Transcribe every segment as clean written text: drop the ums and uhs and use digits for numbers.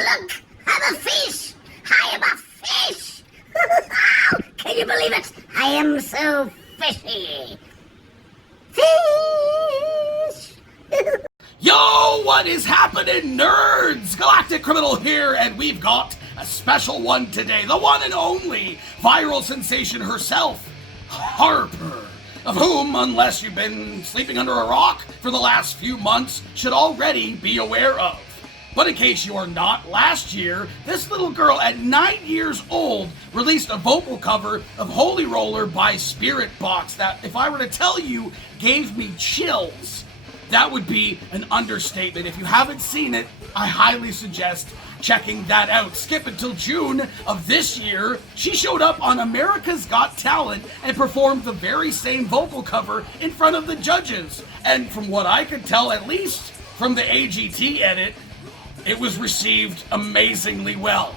look! I'm a fish! I am a fish! Can you believe it? I am so fishy! Fish! Yo, what is happening, nerds? Galactic Criminal here, and we've got a special one today. The one and only viral sensation herself, Harper, of whom, unless you've been sleeping under a rock for the last few months, should already be aware of. But in case you are not, last year, this little girl at 9 years old released a vocal cover of Holy Roller by Spirit Box that, if I were to tell you, gave me chills. That would be an understatement. If you haven't seen it, I highly suggest checking that out. Skip until June of this year. She showed up on America's Got Talent and performed the very same vocal cover in front of the judges. And from what I could tell, at least from the AGT edit, it was received amazingly well.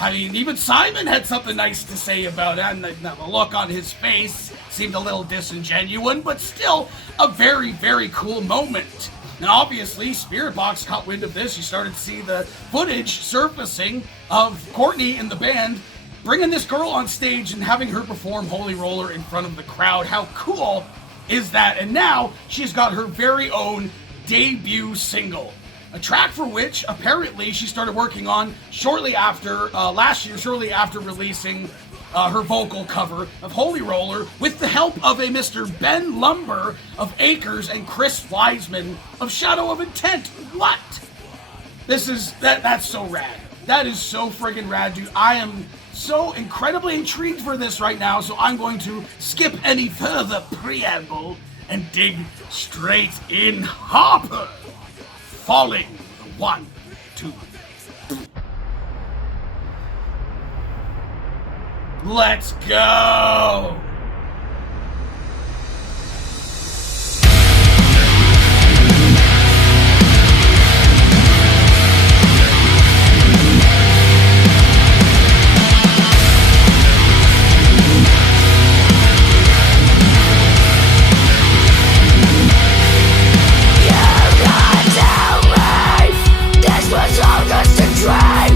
I mean, even Simon had something nice to say about it, and the look on his face seemed a little disingenuous, but still a very, very cool moment. And obviously, Spirit Box caught wind of this. You started to see the footage surfacing of Courtney and the band bringing this girl on stage and having her perform Holy Roller in front of the crowd. How cool is that? And now she's got her very own debut single. A track for which, apparently, she started working on shortly after, last year, shortly after releasing her vocal cover of Holy Roller with the help of a Mr. Ben Lumber of Acres and Chris Wiseman of Shadow of Intent. What? That's so rad. That is so friggin' rad, dude. I am so incredibly intrigued for this right now, so I'm going to skip any further preamble and dig straight in. Harper! Falling. 1, 2, 3. Let's go!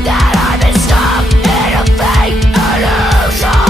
That I've been stuck in a fake illusion.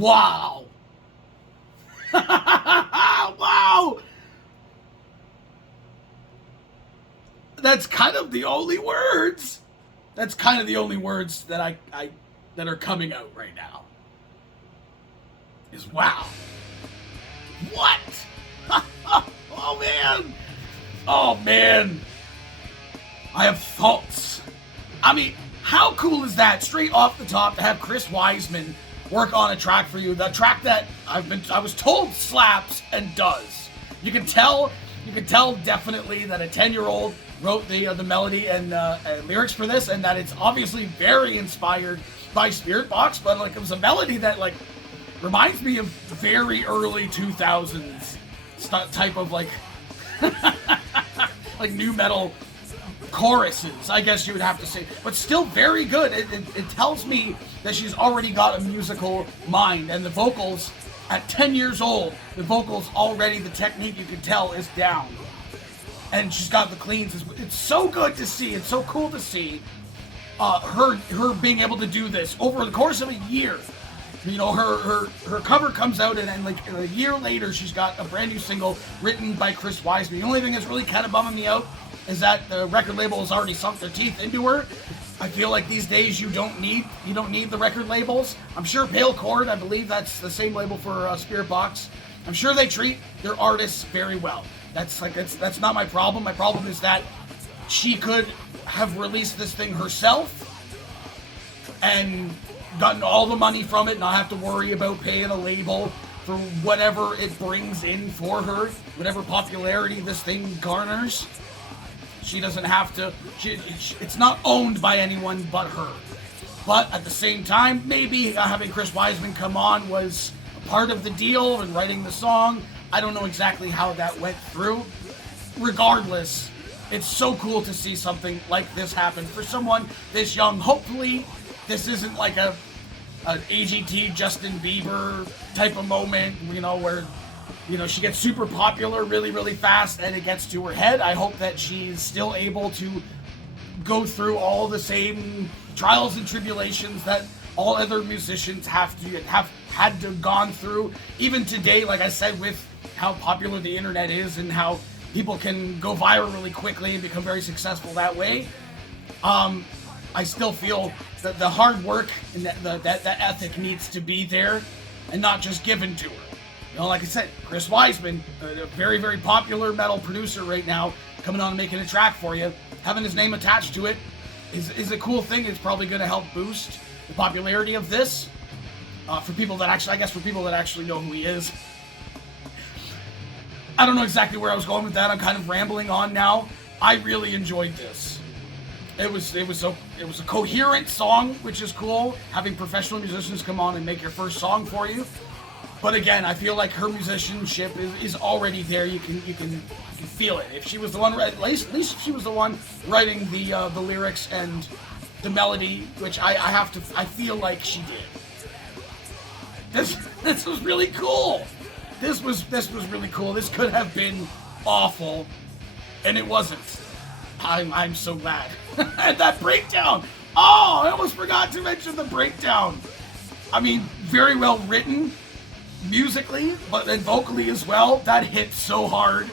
Wow. Wow. That's kind of the only words. That's kind of the only words that I that are coming out right now. Is wow. What? Oh man. Oh man. I have thoughts. I mean, how cool is that? Straight off the top to have Chris Wiseman work on a track for you. The track that I was told slaps and does. You can tell definitely that a 10-year-old wrote the melody and lyrics for this, and that it's obviously very inspired by Spirit Box, but like it was a melody that like reminds me of very early 2000s type of like like new metal choruses, I guess you would have to say, but still very good. It tells me that she's already got a musical mind, and the vocals at 10 years old, the vocals already, the technique you can tell is down, and she's got the cleans. It's so good to see. It's so cool to see her being able to do this over the course of a year. You know, her cover comes out, and then like a year later, she's got a brand new single written by Chris Wiseman. The only thing that's really kind of bumming me out is that the record label has already sunk their teeth into her. I feel like these days you don't need the record labels. I'm sure Pale Chord, I believe that's the same label for Spirit Box. I'm sure they treat their artists very well. That's not my problem. My problem is that she could have released this thing herself and gotten all the money from it, not have to worry about paying a label for whatever it brings in for her, whatever popularity this thing garners. She doesn't have to, it's not owned by anyone but her. But at the same time, maybe having Chris Wiseman come on was a part of the deal and writing the song. I don't know exactly how that went through. Regardless, it's so cool to see something like this happen for someone this young. Hopefully, this isn't like an AGT Justin Bieber type of moment, you know, where, you know, she gets super popular really, really fast and it gets to her head. I hope that she's still able to go through all the same trials and tribulations that all other musicians have had to gone through. Even today, like I said, with how popular the internet is and how people can go viral really quickly and become very successful that way. I still feel that the hard work and that ethic needs to be there and not just given to her. You know, like I said, Chris Wiseman, a very, very popular metal producer right now, coming on and making a track for you, having his name attached to it is a cool thing. It's probably going to help boost the popularity of this for people that actually know who he is. I don't know exactly where I was going with that. I'm kind of rambling on now. I really enjoyed this. It was a coherent song, which is cool. Having professional musicians come on and make your first song for you. But again, I feel like her musicianship is already there. You can feel it. If she was the one, at least if she was the one writing the lyrics and the melody, which I feel like she did. This was really cool. This was really cool. This could have been awful, and it wasn't. I'm so glad. And that breakdown. Oh, I almost forgot to mention the breakdown. I mean, very well written musically, but then vocally as well. That hit so hard.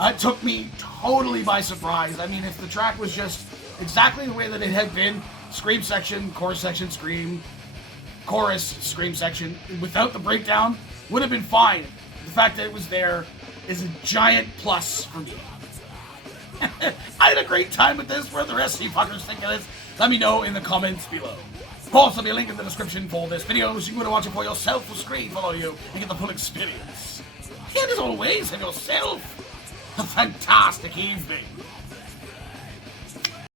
It took me totally by surprise. I mean, if the track was just exactly the way that it had been, scream section, chorus section, scream, chorus, scream section, without the breakdown, would have been fine. The fact that it was there is a giant plus for me. I had a great time with this. What do the rest of you fuckers think of this? Let me know in the comments below. Of course, there'll be a link in the description for this video, so you can go to watch it for yourself with screen follow you and get the full experience. And as always, have yourself a fantastic evening.